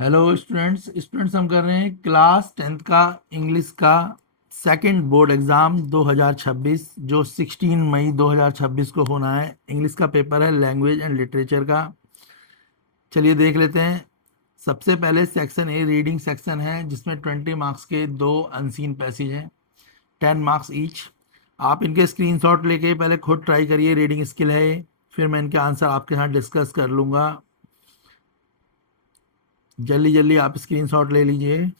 Hello students हम कर रहे हैं क्लास 10th का इंग्लिश का सेकंड बोर्ड एग्ज़ाम 2026 जो 16 मई 2026 को होना है। इंग्लिश का पेपर है, लैंग्वेज एंड लिटरेचर का। चलिए देख लेते हैं। सबसे पहले सेक्शन ए रीडिंग सेक्शन है, जिसमें 20 मार्क्स के दो अनसीन पैसेज हैं, 10 मार्क्स ईच। आप इनके स्क्रीनशॉट लेके पहले खुद ट्राई करिए, रीडिंग स्किल है ये। फिर मैं इनके आंसर आपके साथ डिस्कस कर लूँगा। जल्दी जल्दी आप स्क्रीनशॉट ले लीजिए,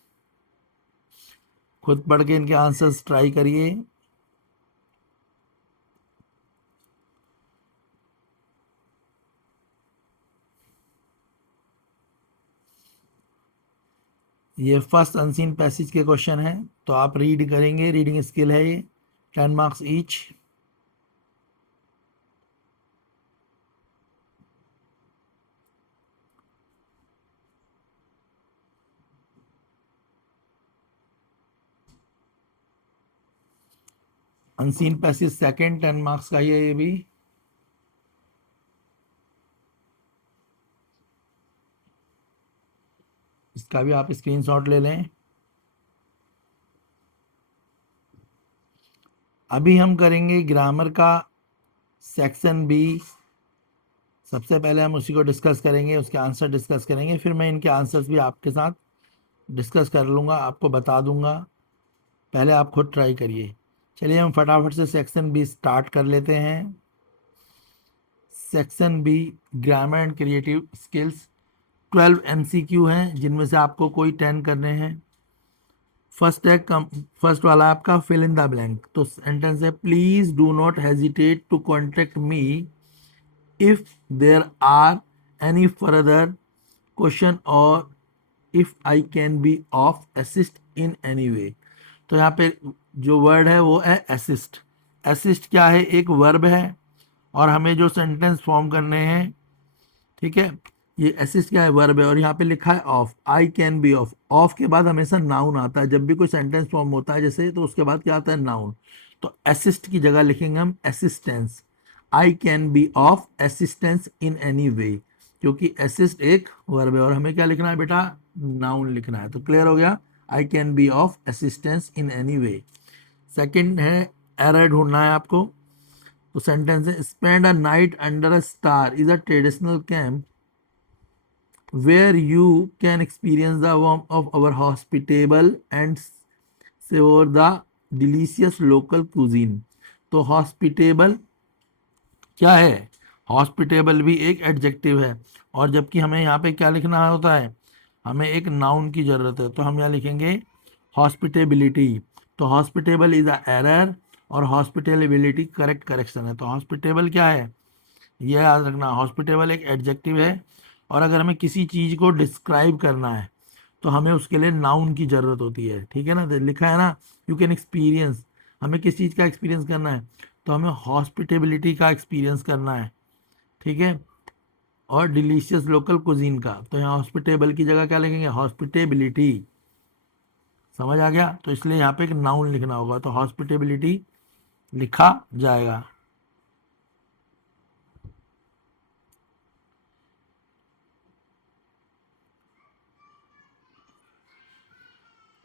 खुद पढ़ के इनके आंसर्स ट्राई करिए। ये फर्स्ट अनसीन पैसेज के क्वेश्चन है, तो आप रीड करेंगे, रीडिंग स्किल है ये, 10 marks each. Unseen passage second 10 marks का ही है ये भी। इसका भी आप स्क्रीनशॉट ले लें। अभी हम करेंगे ग्रामर का सेक्शन बी। सबसे पहले हम उसी को डिस्कस करेंगे, उसके आंसर डिस्कस करेंगे, फिर मैं इनके आंसर्स भी आपके साथ डिस्कस कर लूँगा, आपको बता दूंगा। पहले आप खुद ट्राई करिए। चलिए हम फटाफट से सेक्शन बी स्टार्ट कर लेते हैं। Section B grammar and creative skills, 12 MCQ हैं, जिनमें से आपको कोई 10 करने हैं। फर्स्ट है फर्स्ट वाला आपका फिल इन द ब्लैंक। तो सेंटेंस है, please do not hesitate to contact me if there are any further question और if I can be of assist in any way. तो यहाँ पे जो वर्ड है वो है असिस्ट। असिस्ट क्या है? एक वर्ब है, और हमें जो सेंटेंस फॉर्म करने हैं, ठीक है, ये असिस्ट क्या है? वर्ब है, और यहाँ पे लिखा है of, I can be of. Of के बाद हमेशा नाउन आता है, जब भी कोई सेंटेंस फॉर्म होता है जैसे, तो उसके बाद क्या आता है? नाउन। तो असिस्ट की जगह लिखेंगे हम assistance. I can be of assistance in any वे, क्योंकि असिस्ट एक वर्ब है और हमें क्या लिखना है बेटा? नाउन लिखना है। तो क्लियर हो गया, आई can be of assistance in any way. Second है, एरर ढूंढना है आपको। तो सेंटेंस है, spend a night under a star is a traditional camp where you can experience the warmth of our hospitable and savor the delicious local cuisine। तो hospitable क्या है? Hospitable भी एक एडजेक्टिव है, और जबकि हमें यहाँ पे क्या लिखना होता है? हमें एक नाउन की जरूरत है, तो हम यहाँ लिखेंगे हॉस्पिटेबिलिटी। तो हॉस्पिटेबल इज अ एरर और हॉस्पिटेबिलिटी करेक्ट करेक्शन है। तो हॉस्पिटेबल क्या है, यह याद रखना, हॉस्पिटेबल एक एडजेक्टिव है, और अगर हमें किसी चीज़ को डिस्क्राइब करना है तो हमें उसके लिए नाउन की ज़रूरत होती है। ठीक है ना? तो लिखा है ना, यू कैन एक्सपीरियंस, हमें किस चीज़ का एक्सपीरियंस करना है? तो हमें हॉस्पिटेबिलिटी का एक्सपीरियंस करना है, ठीक है, और डिलीशियस लोकल कुजीन का। तो यहाँ हॉस्पिटेबल की जगह क्या लिखेंगे? हॉस्पिटेबिलिटी। समझ आ गया? तो इसलिए यहाँ पे एक नाउन लिखना होगा, तो हॉस्पिटेबिलिटी लिखा जाएगा।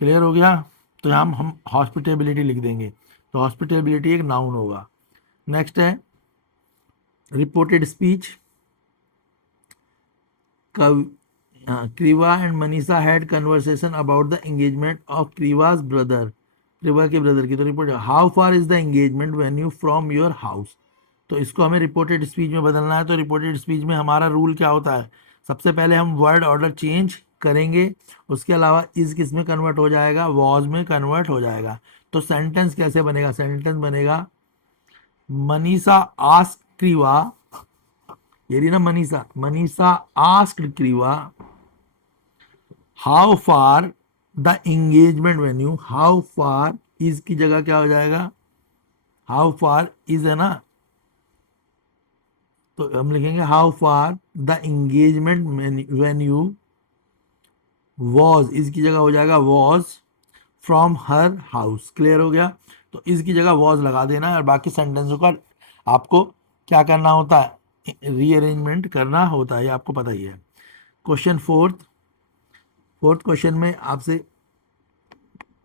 क्लियर हो गया? तो यहाँ हम हॉस्पिटेबिलिटी लिख देंगे, तो हॉस्पिटेबिलिटी एक नाउन होगा। नेक्स्ट है reported speech. Kriva and Manisha had conversation about the engagement of Kriva's brother, Kriva के ब्रदर की। तो report, how far is the engagement when you from your house. तो इसको हमें रिपोर्टेड स्पीच में बदलना है। तो रिपोर्टेड स्पीच में हमारा रूल क्या होता है? सबसे पहले हम वर्ड ऑर्डर चेंज करेंगे, उसके अलावा इज किस में कन्वर्ट हो जाएगा? वॉज में कन्वर्ट हो जाएगा। तो सेंटेंस कैसे बनेगा? सेंटेंस बनेगा, मनीषा आस्क्ड क्रीवा, ये रही ना Manisha, Manisha asked क्रीवा how far the engagement venue. How far is की जगह क्या हो जाएगा? हाउ फार इज है ना, तो हम लिखेंगे how far the engagement venue was, इसकी जगह हो जाएगा was from her house. Clear हो गया? तो इसकी जगह वॉज लगा देना है, और बाकी सेंटेंसों का आपको क्या करना होता है? रीअरेंजमेंट करना होता है, ये आपको पता ही है। क्वेश्चन फोर्थ, फोर्थ क्वेश्चन में आपसे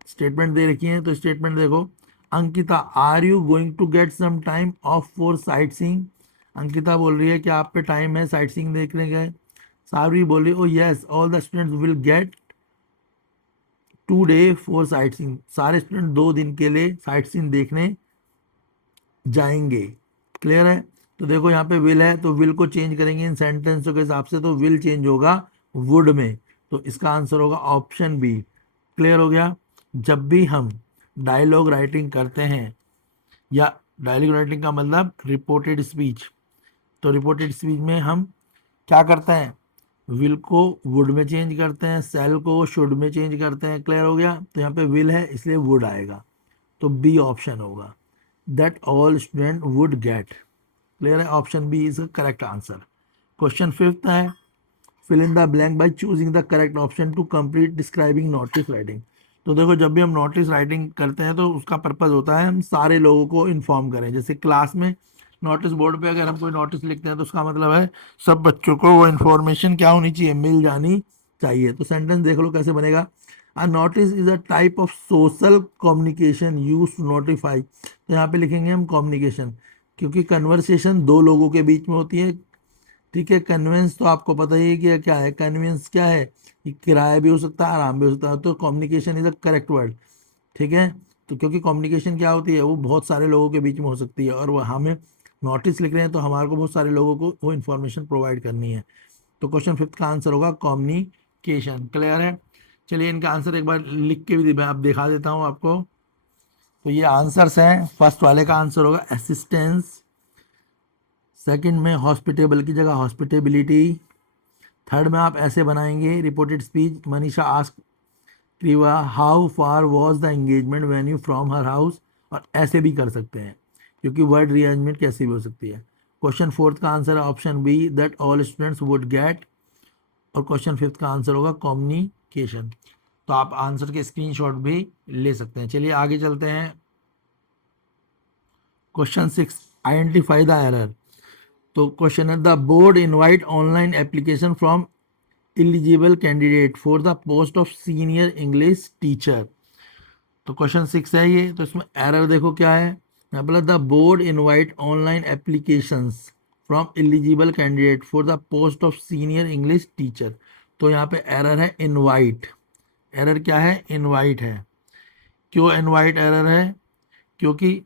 स्टेटमेंट दे रखी है, तो स्टेटमेंट देखो। Ankita, are you going to get some time off for sightseeing? Ankita बोल रही है कि आप पे टाइम है साइट सीइंग देखने का। सावरी बोल रही है, ओ yes, all the students will get 2 day for sight seeing. सारे स्टूडेंट 2 दिन के लिए साइट सीइंग देखने जाएंगे। क्लियर है? तो देखो यहाँ पे विल है, तो विल को चेंज करेंगे इन सेंटेंसों के हिसाब से, तो विल चेंज होगा वुड में। तो इसका आंसर होगा ऑप्शन बी। क्लियर हो गया? जब भी हम डायलॉग राइटिंग करते हैं, या डायलॉग राइटिंग का मतलब रिपोर्टेड स्पीच, तो रिपोर्टेड स्पीच में हम क्या करते हैं? विल को वुड में चेंज करते हैं, सेल को शुड में चेंज करते हैं। क्लियर हो गया? तो यहाँ पे विल है इसलिए वुड आएगा, तो बी ऑप्शन होगा, that all student would get. Clear है? Option B is correct answer. Question fifth है, fill in the blank by choosing the correct option to complete describing notice writing. तो देखो, जब भी हम नोटिस राइटिंग करते हैं तो उसका पर्पज होता है हम सारे लोगों को इन्फॉर्म करें। जैसे क्लास में नोटिस बोर्ड पे अगर हम कोई नोटिस लिखते हैं तो उसका मतलब है सब बच्चों को वो इन्फॉर्मेशन क्या होनी चाहिए? मिल जानी चाहिए। तो सेंटेंस देख लो कैसे बनेगा। A notice is a type of social communication use to notify. तो यहाँ पे लिखेंगे हम कम्युनिकेशन, क्योंकि कन्वर्सेशन दो लोगों के बीच में होती है। ठीक है? कन्वेंस तो आपको पता ही है कि क्या है। कन्वेंस क्या है? कि किराया भी हो सकता है, आराम भी हो सकता है। तो communication is a correct word. ठीक है? तो क्योंकि कम्युनिकेशन क्या होती है, वो बहुत सारे लोगों के बीच में हो सकती है, और वो हमें नोटिस लिख रहे हैं तो हमारे को बहुत सारे लोगों को वो इन्फॉर्मेशन प्रोवाइड करनी है। तो क्वेश्चन फिफ्थ का आंसर होगा कम्युनिकेशन। क्लियर है? चलिए इनका आंसर एक बार लिख के भी आप दिखा देता हूँ आपको। तो ये आंसर्स हैं। फर्स्ट वाले का आंसर होगा असिस्टेंस, सेकंड में हॉस्पिटेबल की जगह हॉस्पिटेबिलिटी, थर्ड में आप ऐसे बनाएंगे reported speech, Manisha ask क्रीवा how far was the engagement when you from her house, और ऐसे भी कर सकते हैं क्योंकि वर्ड रीअरेंजमेंट कैसे भी हो सकती है। क्वेश्चन फोर्थ का आंसर है option B, that all students would get, और क्वेश्चन फिफ्थ का आंसर होगा कम्युनिकेशन। तो आप आंसर के स्क्रीनशॉट भी ले सकते हैं। चलिए आगे चलते हैं। Question six, identify the error. तो क्वेश्चन है, the board invite online application from eligible candidate for the post of senior English teacher. तो क्वेश्चन सिक्स है ये। तो इसमें एरर देखो क्या है। यहाँ पर the board invite online applications from eligible candidate for the post of senior English teacher. तो यहाँ पे एरर है इनवाइट। एरर क्या है? इनवाइट है। क्यों इनवाइट एरर है? क्योंकि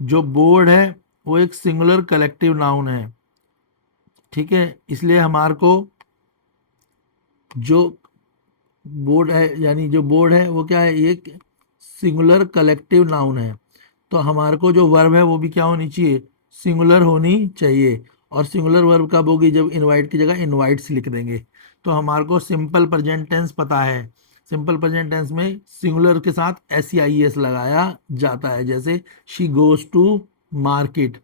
जो बोर्ड है वो एक सिंगुलर कलेक्टिव नाउन है। ठीक है? इसलिए हमारे को जो बोर्ड है, यानी जो बोर्ड है वो क्या है? एक सिंगुलर कलेक्टिव नाउन है। तो हमारे को जो वर्ब है वो भी क्या होनी चाहिए? सिंगुलर होनी चाहिए। और सिंगुलर वर्ब कब होगी? जब इनवाइट की जगह इनवाइट्स लिख देंगे। तो हमारे को सिंपल प्रेजेंट टेंस पता है। सिंपल प्रेजेंट टेंस में सिंगुलर के साथ एस आई एस लगाया जाता है। जैसे शी गोज टू मार्केट,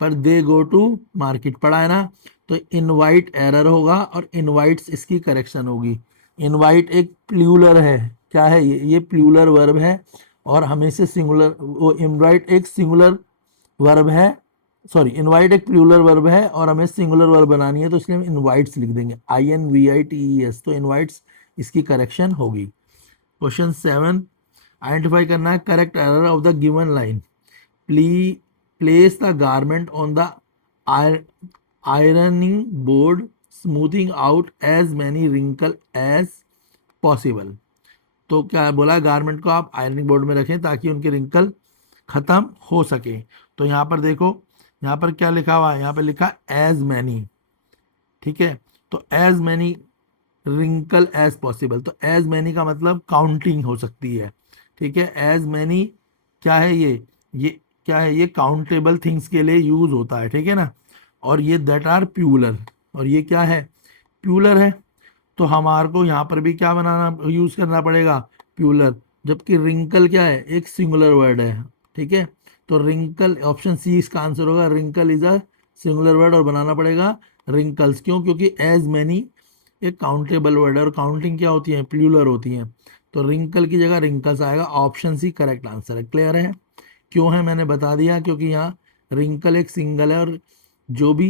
पर दे गो टू मार्केट पढ़ा है ना। तो इनवाइट एरर होगा और इनवाइट्स इसकी करेक्शन होगी। इनवाइट एक प्लूरल है। क्या है ये प्लूरल वर्ब है, और हमेशा सिंगुलर, वो इनवाइट एक सिंगुलर वर्ब है, सॉरी इनवाइट एक प्लूरल वर्ब है और हमें सिंगुलर वर्ब बनानी है, तो इसलिए हम इनवाइट्स लिख देंगे, INVITES। तो इनवाइट्स इसकी करेक्शन होगी। क्वेश्चन सेवन, आइडेंटिफाई करना है correct error of the given line. Place the garment on the ironing board, smoothing out as many wrinkles as possible। तो क्या बोला? गारमेंट को आप आयरनिंग बोर्ड में रखें ताकि उनके रिंकल खत्म हो सके। तो यहाँ पर देखो, यहाँ पर क्या लिखा हुआ है? यहाँ पर लिखा एज मैनी। ठीक है? तो as many wrinkle as possible. तो एज मैनी का मतलब काउंटिंग हो सकती है। ठीक है? एज मैनी क्या है? ये क्या है? ये काउंटेबल थिंग्स के लिए यूज होता है। ठीक है ना? और ये दैट आर प्यूलर, और ये क्या है? प्यूलर है। तो हमारे को यहाँ पर भी क्या बनाना, यूज करना पड़ेगा? प्यूलर। जबकि रिंकल क्या है? एक सिंगुलर वर्ड है। ठीक है? तो रिंकल, ऑप्शन सी इसका आंसर होगा। Wrinkle is a singular word और बनाना पड़ेगा रिंकल्स। क्यों? क्योंकि एज मैनी एक काउंटेबल वर्ड है और काउंटिंग क्या होती है? प्लूरल होती है। तो रिंकल की जगह रिंकल्स आएगा। ऑप्शन सी करेक्ट आंसर है। क्लियर है? क्यों है मैंने बता दिया, क्योंकि यहाँ रिंकल एक सिंगल है और जो भी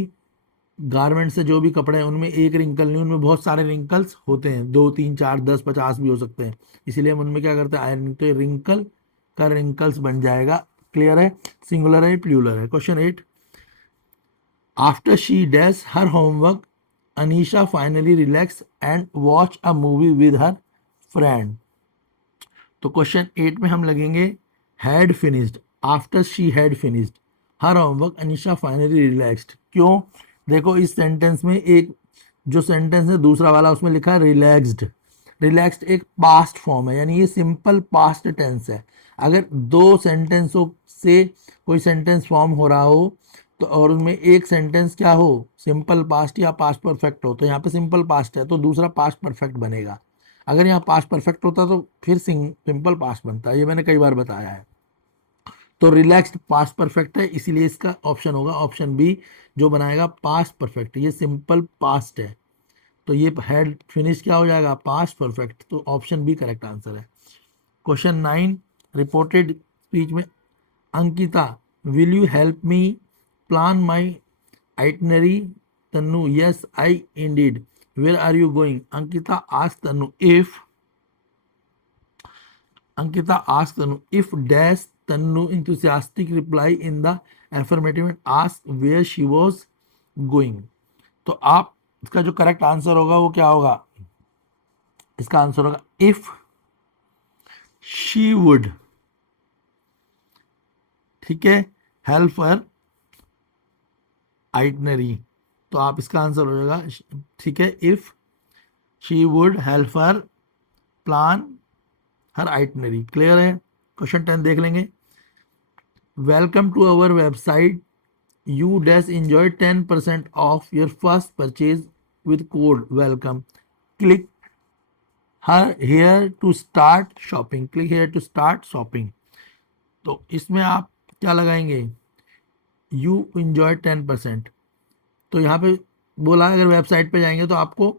गारमेंट से जो भी कपड़े हैं उनमें एक रिंकल नहीं, उनमें बहुत सारे रिंकल्स होते हैं, 2 3 4 10 50 भी हो सकते हैं, इसीलिए हम उनमें क्या करते हैं आयरन, तो रिंकल का रिंकल्स बन जाएगा। क्लियर है? सिंगुलर है प्लूरल है? Question 8, after she dash her homework Anisha finally relax and watch a movie with her friend. तो क्वेश्चन 8 में हम लगेंगे had finished, after she had finished her homework Anisha finally relaxed. क्यों? देखो इस सेंटेंस में एक जो सेंटेंस है दूसरा वाला उसमें लिखा है रिलैक्स्ड। रिलैक्स्ड एक पास्ट फॉर्म है, यानी ये सिंपल पास्ट टेंस है। अगर दो सेंटेंसों से कोई सेंटेंस फॉर्म हो रहा हो तो और उनमें एक सेंटेंस क्या हो सिंपल पास्ट या पास्ट परफेक्ट हो, तो यहाँ पे सिंपल पास्ट है तो दूसरा पास्ट परफेक्ट बनेगा। अगर यहाँ पास्ट परफेक्ट होता तो फिर सिंपल पास्ट बनता है, ये मैंने कई बार बताया है। तो रिलैक्स्ड पास्ट परफेक्ट है, इसीलिए इसका ऑप्शन होगा ऑप्शन बी, जो बनाएगा पास्ट परफेक्ट। ये सिंपल पास्ट है तो ये हैड फिनिश क्या हो जाएगा पास्ट परफेक्ट, तो ऑप्शन बी करेक्ट आंसर है। क्वेश्चन 9, रिपोर्टेड स्पीच में Ankita will you help me plan my itinerary? Tannu yes I indeed, where are you going? Ankita ask Tannu if Ankita asked Tanu if dash Tanu enthusiastic reply in the affirmative and asked where she was going। तो आप इसका जो correct answer होगा वो क्या होगा? इसका answer होगा इफ शी वुड। ठीक है, हेल्प हर आइटनरी, तो आप इसका आंसर हो जाएगा ठीक है if she would help her plan her itinerary. Clear है? क्वेश्चन 10 देख लेंगे। Welcome to our website, you dash enjoy 10% off your first purchase with code welcome, click here to start shopping, click here to start shopping। तो इसमें आप क्या लगाएंगे? you enjoy 10%, तो यहाँ पे बोला अगर वेबसाइट पे जाएंगे तो आपको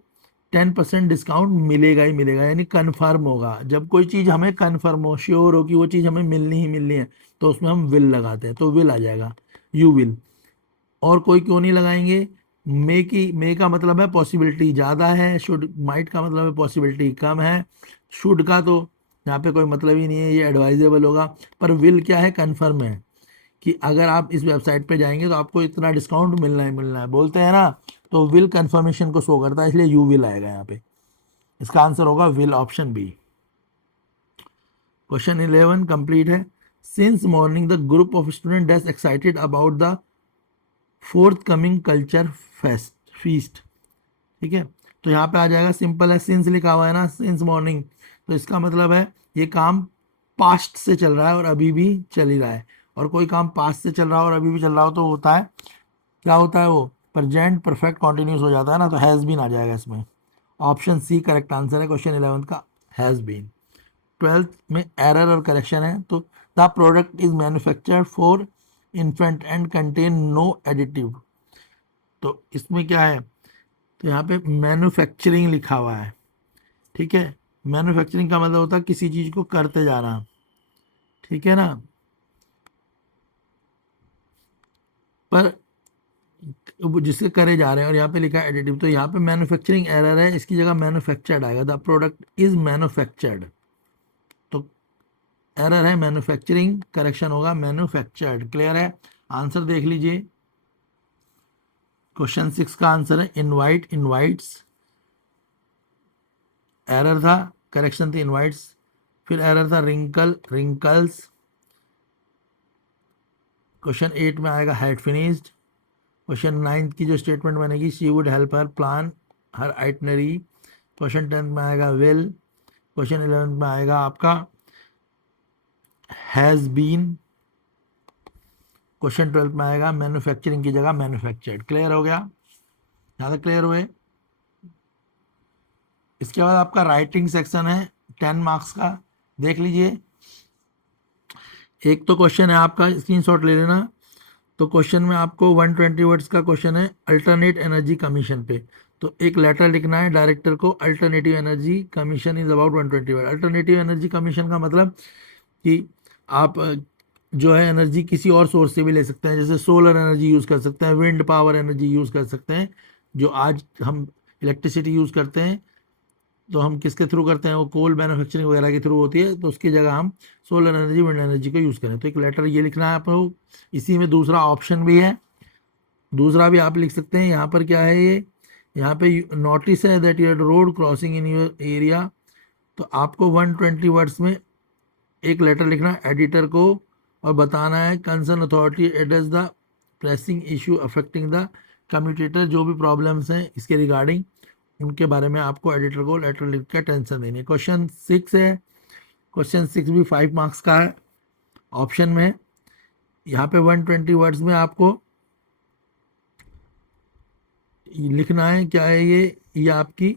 10% डिस्काउंट मिलेगा ही मिलेगा, यानी कन्फर्म होगा। जब कोई चीज़ हमें कन्फर्म हो, श्योर हो कि वो चीज़ हमें मिलनी ही मिलनी है, तो उसमें हम विल लगाते हैं, तो विल आ जाएगा, यू विल। और कोई क्यों नहीं लगाएंगे? मे का मतलब है पॉसिबिलिटी ज़्यादा है, शुड माइट का मतलब है पॉसिबिलिटी कम है, शुड का तो यहाँ पे कोई मतलब ही नहीं है, ये एडवाइजेबल होगा। पर विल क्या है? कन्फर्म है कि अगर आप इस वेबसाइट पे जाएंगे तो आपको इतना डिस्काउंट मिलना ही मिलना है, बोलते हैं ना, तो विल कन्फर्मेशन को शो करता है, इसलिए यू विल आएगा यहाँ पे। इसका आंसर होगा will, option B. Question 11 complete है। Since morning the group of student days excited about the forthcoming culture feast. ठीक है, तो यहाँ पे आ जाएगा, सिंपल है, सिंस लिखा हुआ है ना, सिंस मॉर्निंग, तो इसका मतलब है ये काम पास्ट से चल रहा है और अभी भी चल ही रहा है। और कोई काम पास्ट से चल रहा हो और अभी भी चल रहा हो तो होता है क्या होता है? वो प्रेजेंट परफेक्ट कॉन्टिन्यूस हो जाता है ना, तो हैज़ बीन आ जाएगा इसमें। ऑप्शन सी करेक्ट आंसर है क्वेश्चन 11 का, हैज़ बीन। 12th में एरर और करेक्शन है, तो the product is manufactured for infant and contain no additive, तो इसमें क्या है? तो यहाँ पे मैन्युफैक्चरिंग लिखा हुआ है। ठीक है, मैन्युफैक्चरिंग का मतलब होता है किसी चीज को करते जा रहा। ठीक है ना, पर वो जिसके करे जा रहे हैं, और यहाँ पे लिखा है एडिटिव, तो यहाँ पे मैन्युफैक्चरिंग एरर है, इसकी जगह मैन्युफैक्चर्ड आएगा, द प्रोडक्ट इज मैन्युफैक्चर्ड, तो एरर है मैन्युफैक्चरिंग, करेक्शन होगा मैन्युफैक्चर्ड। क्लियर है? आंसर देख लीजिए। क्वेश्चन 6 का आंसर है इनवाइट, इनवाइट्स, एरर था, करेक्शन थी इनवाइट्स। फिर एरर था रिंकल, रिंकल्स। क्वेश्चन 8 में आएगा हैड फिनिश्ड। क्वेश्चन 9 की जो स्टेटमेंट बनेगी, she would help her plan her itinerary. Question 10 में आएगा विल। क्वेश्चन 11 में आएगा आपका हैज़ बीन। क्वेश्चन 12 में आएगा मैन्युफैक्चरिंग की जगह मैन्युफैक्चर्ड। क्लियर हो गया? यहाँ तक क्लियर हुए? इसके बाद आपका राइटिंग सेक्शन है 10 मार्क्स का, देख लीजिए। एक तो क्वेश्चन है आपका, स्क्रीनशॉट ले लेना। तो क्वेश्चन में आपको 120 वर्ड्स का क्वेश्चन है अल्टरनेट एनर्जी कमीशन पे, तो एक लेटर लिखना है डायरेक्टर को, alternative energy commission is about 120 word. Alternative energy commission का मतलब कि आप जो है एनर्जी किसी और सोर्स से भी ले सकते हैं, जैसे सोलर एनर्जी यूज़ कर सकते हैं, विंड पावर एनर्जी यूज़ कर सकते हैं। जो आज हम इलेक्ट्रिसिटी यूज़ करते हैं तो हम किसके थ्रू करते हैं, वो कोल मैन्युफैक्चरिंग वगैरह के थ्रू होती है, तो उसकी जगह हम सोलर एनर्जी विंड एनर्जी को यूज़ करें। तो एक लेटर ये लिखना है आपको। इसी में दूसरा ऑप्शन भी है, दूसरा भी आप लिख सकते हैं। यहाँ पर क्या है, ये यहाँ पे नोटिस है that your road crossing in your area, तो आपको 120 वर्ड्स में एक लेटर लिखना है एडिटर को और बताना है concern authority address the pressing issue affecting the commutator, जो भी प्रॉब्लम्स हैं इसके रिगार्डिंग उनके बारे में आपको एडिटर को लेटर लिख के टेंशन देनी है। क्वेश्चन 6 है, क्वेश्चन 6 भी 5 मार्क्स का है ऑप्शन में। यहाँ पे 120 वर्ड्स में आपको लिखना है, क्या है ये आपकी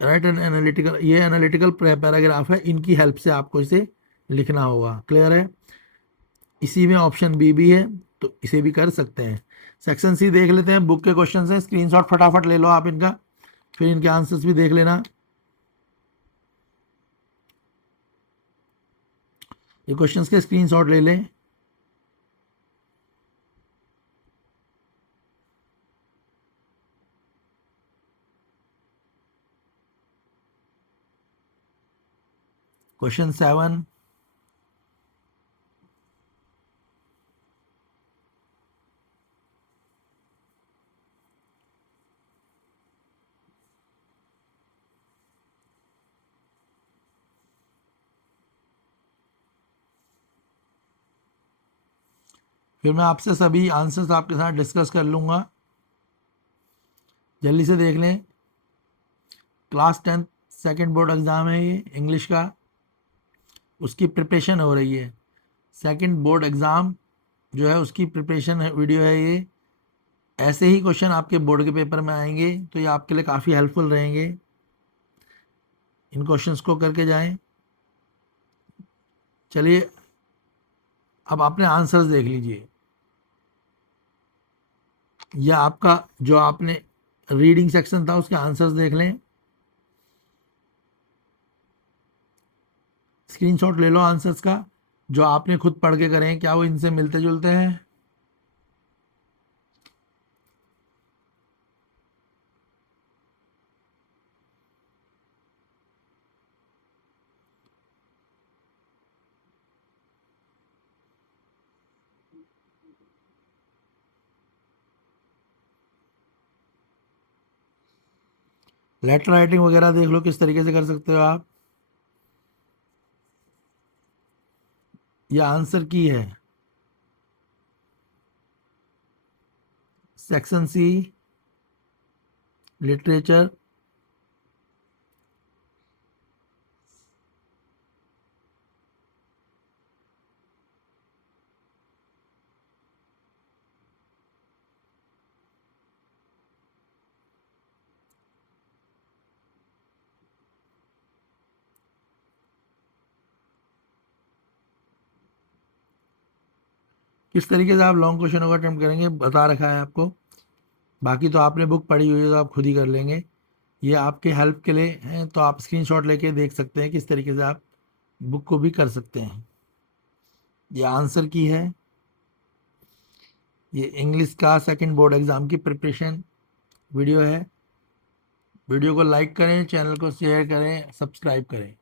राइट एंड एनालिटिकल, ये एनालिटिकल पैराग्राफ है, इनकी हेल्प से आपको इसे लिखना होगा। क्लियर है? इसी में ऑप्शन बी भी है, तो इसे भी कर सकते हैं। सेक्शन सी देख लेते हैं, बुक के क्वेश्चन हैं, स्क्रीनशॉट फटाफट ले लो आप इनका, फिर इनके आंसर्स भी देख लेना। ये क्वेश्चंस के स्क्रीनशॉट ले लें। क्वेश्चन 7, फिर मैं आपसे सभी आंसर्स आपके साथ डिस्कस कर लूँगा। जल्दी से देख लें। क्लास 10 सेकंड बोर्ड एग्ज़ाम है ये इंग्लिश का, उसकी प्रिपरेशन हो रही है। सेकंड बोर्ड एग्ज़ाम जो है उसकी प्रिपरेशन वीडियो है ये। ऐसे ही क्वेश्चन आपके बोर्ड के पेपर में आएंगे, तो ये आपके लिए काफ़ी हेल्पफुल रहेंगे। इन क्वेश्चंस को करके जाएं। चलिए अब आपने आंसर्स देख लीजिए। यह आपका जो आपने रीडिंग सेक्शन था उसके आंसर्स देख लें। स्क्रीनशॉट ले लो आंसर्स का, जो आपने खुद पढ़ के करें, क्या वो इनसे मिलते जुलते हैं? लेटर राइटिंग वगैरह देख लो किस तरीके से कर सकते हो आप। ये आंसर की है सेक्शन सी लिटरेचर। किस तरीके से आप लॉन्ग क्वेश्चनों का अटेम्प्ट करेंगे बता रखा है आपको, बाकी तो आपने बुक पढ़ी हुई है तो आप खुद ही कर लेंगे। ये आपके हेल्प के लिए है, तो आप स्क्रीनशॉट लेके देख सकते हैं किस तरीके से आप बुक को भी कर सकते हैं। ये आंसर की है, ये इंग्लिश का सेकंड बोर्ड एग्ज़ाम की प्रिपरेशन वीडियो है। वीडियो को लाइक करें, चैनल को शेयर करें, सब्सक्राइब करें।